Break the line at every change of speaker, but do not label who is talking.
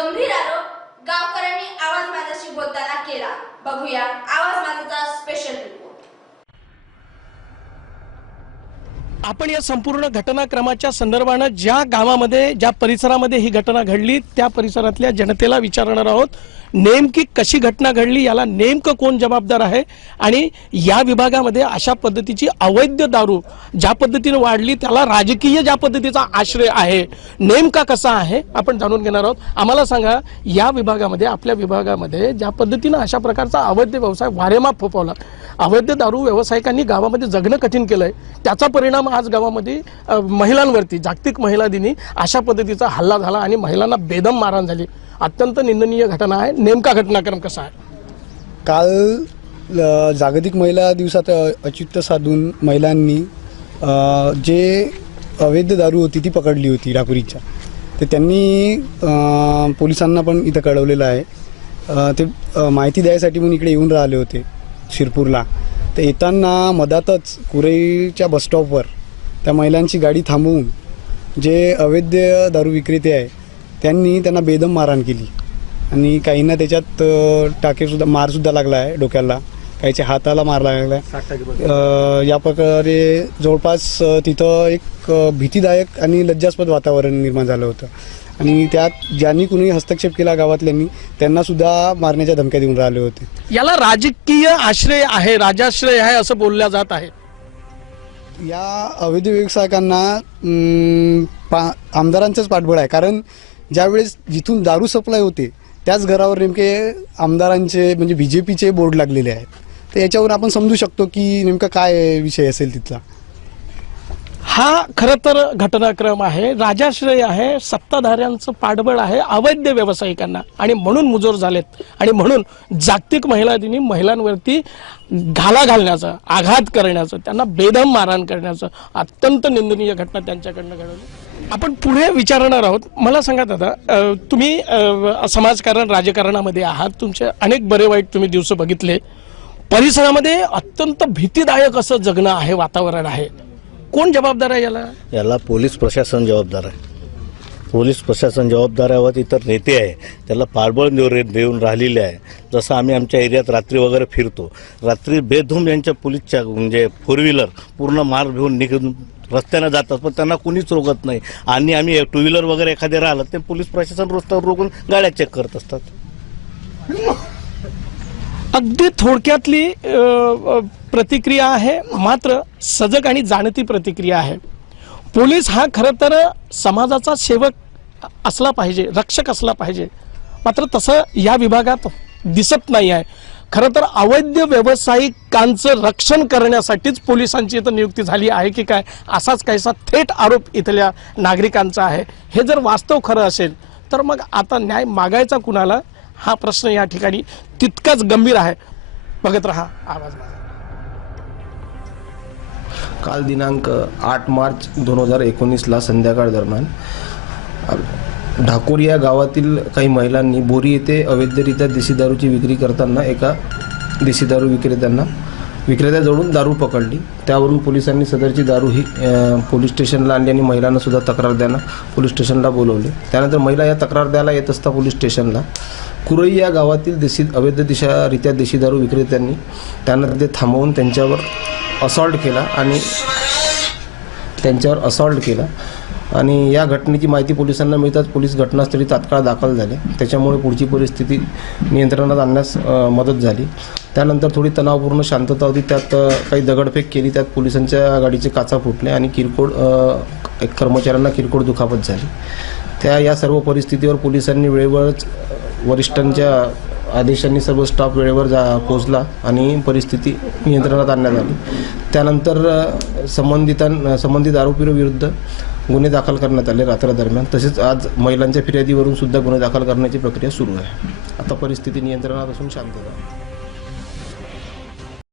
गंभीर आरोप गावकऱ्यांनी आवाज माझ्याशी बोलताना केला. बघूया आवाज माझ्याचा स्पेशल
आपण या संपूर्ण घटनाक्रमाच्या संदर्भानं ज्या गावामध्ये ज्या परिसरामध्ये ही घटना घडली त्या परिसरातल्या जनतेला विचारणार आहोत नेमकी कशी घटना घडली याला नेमकं कोण जबाबदार आहे? आणि या विभागामध्ये अशा पद्धतीची अवैध दारू ज्या पद्धतीनं वाढली त्याला राजकीय ज्या पद्धतीचा आश्रय आहे नेमका कसा आहे आपण जाणून घेणार आहोत. आम्हाला सांगा या विभागामध्ये आपल्या विभागामध्ये ज्या पद्धतीनं अशा प्रकारचा अवैध व्यवसाय वारेमाप फोपवला अवैध दारू व्यावसायिकांनी गावामध्ये जगणं कठीण केलंय त्याचा परिणाम आज गावामध्ये महिलांवरती जागतिक महिला दिनी अशा पद्धतीचा हल्ला झाला आणि महिलांना बेदम मारहाण झाली. अत्यंत निंदनीय घटना आहे. नेमका घटनाक्रम कसा आहे?
काल जागतिक महिला दिवसात अ, औचित्य साधून महिलांनी जे अवैध दारू होती ती पकडली होती रापुरीच्या तर त्यांनी पोलिसांना पण इथं कळवलेलं आहे. ते माहिती द्यायसाठी म्हणून इकडे येऊन राहिले होते शिरपूरला. तर येताना मधातच कुरईच्या बसस्टॉपवर त्या महिलांची गाडी थांबवून जे अवैध दारू विक्रेते आहे त्यांनी त्यांना बेदम मारहाण केली. आणि काहींना त्याच्यात टाकेसुद्धा मारसुद्धा लागला आहे डोक्याला. काहीच्या हाताला मार लागला आहे. या प्रकारे जवळपास तिथं एक भीतीदायक आणि लज्जास्पद वातावरण निर्माण झालं होतं. आणि त्यात ज्यांनी कुणी हस्तक्षेप केला गावातल्यांनी त्यांना सुद्धा मारण्याच्या धमक्या देऊन राहिले होते.
याला राजकीय आश्रय आहे राजाश्रय आहे असं बोलल्या जात आहे.
या अवैध व्यवसायकांना पा आमदारांचंच पाठबळ आहे. कारण ज्यावेळेस जिथून दारू सप्लाय होते त्याच घरावर नेमके आमदारांचे म्हणजे बी जे पीचे बोर्ड लागलेले आहेत. तर याच्यावर आपण समजू शकतो की नेमका काय विषय असेल तिथला.
हा खरं तर घटनाक्रम आहे. राजाश्रय आहे सत्ताधाऱ्यांचं पाठबळ आहे अवैध व्यावसायिकांना. आणि म्हणून मुजोर झालेत. आणि म्हणून जागतिक महिला दिनी महिलांवरती घाला घालण्याचं आघात करण्याचं त्यांना बेदम मारहाण करण्याचं अत्यंत निंदनीय घटना त्यांच्याकडनं घडवली. आपण पुढे विचारणार आहोत. मला सांगा दादा तुम्ही समाजकारण राजकारणामध्ये आहात. तुमचे अनेक बरे वाईट तुम्ही दिवस बघितले. परिसरामध्ये अत्यंत भीतीदायक असं जगणं आहे वातावरण आहे. कोण जबाबदार आहे याला?
याला पोलीस प्रशासन जबाबदार आहे. पोलीस प्रशासन जबाबदार आहे व इतर नेते आहे. त्याला पाठबळ देऊ- देऊन राहिलेले आहे. जसं आम्ही आमच्या एरियात रात्री वगैरे फिरतो. रात्री बेधूम यांच्या पोलीसच्या म्हणजे फोर व्हीलर पूर्ण मार घेऊन निघून रस्त्यानं जातात. पण त्यांना कुणीच रोखत नाही. आणि आम्ही टू व्हीलर वगैरे एखादे राहिलं ते पोलीस प्रशासन रस्त्यावर रोखून गाड्या चेक करत असतात.
अगदी थोडक्यातली प्रतिक्रिया आहे. मात्र सजग आणि जाणती प्रतिक्रिया आहे. पोलीस हा खरं तर समाजाचा सेवक असला पाहिजे रक्षक असला पाहिजे. मात्र तसं या विभागात दिसत नाही आहे. खरं तर अवैध व्यावसायिकांचं रक्षण करण्यासाठीच पोलिसांची इथं नियुक्ती झाली आहे की काय असाच काहीसा थेट आरोप इथल्या नागरिकांचा आहे. हे जर वास्तव खरं असेल तर मग आता न्याय मागायचा कुणाला? हा प्रश्न या ठिकाणी तितकाच गंभीर आहे. बघत रहा आवाज माझा.
काल दिनांक आठ मार्च दोन हजार एकोणीसला संध्याकाळ दरम्यान ढाकोरी ढाकोर या गावातील काही महिलांनी बोरी येथे अवैधरित्या देशी दारूची विक्री करताना एका देशी दारू विक्रेत्यांना विक्रेत्याजवळून दारू पकडली. त्यावरून पोलिसांनी सदरची दारू ही पोलीस स्टेशनला आणली आणि महिलांना सुद्धा तक्रार द्यायला पोलीस स्टेशनला बोलवले. त्यानंतर महिला या तक्रार द्यायला येत असता पोलीस स्टेशनला. कुरई या गावातील देशी अवैध दिशारित्या देशी दारू विक्रेत्यांनी त्यांना ते थांबवून त्यांच्यावर असॉल्ट केला आणि त्यांच्यावर असॉल्ट केला. आणि या घटनेची माहिती पोलिसांना मिळताच पोलीस घटनास्थळी तात्काळ दाखल झाले. त्याच्यामुळे पुढची परिस्थिती नियंत्रणात आणण्यास मदत झाली. त्यानंतर थोडी तणावपूर्ण शांतता होती. त्यात काही दगडफेक केली. त्यात पोलिसांच्या गाडीचे काचा फुटले आणि किरकोळ एक कर्मचाऱ्यांना किरकोळ दुखापत झाली. त्या या सर्व परिस्थितीवर पोलिसांनी वेळेवरच वरिष्ठांच्या आदेशांनी सर्व स्टाफ वेळेवर जा पोहोचला आणि परिस्थिती नियंत्रणात आणण्यात आली. त्यानंतर संबंधितां संबंधित आरोपीविरुद्ध गुन्हे दाखल करण्यात आले रात्रदरम्यान. तसेच आज महिलांच्या फिर्यादीवरून सुद्धा गुन्हे दाखल करण्याची प्रक्रिया सुरू आहे. आता परिस्थिती नियंत्रणात असून शांतता. आहे.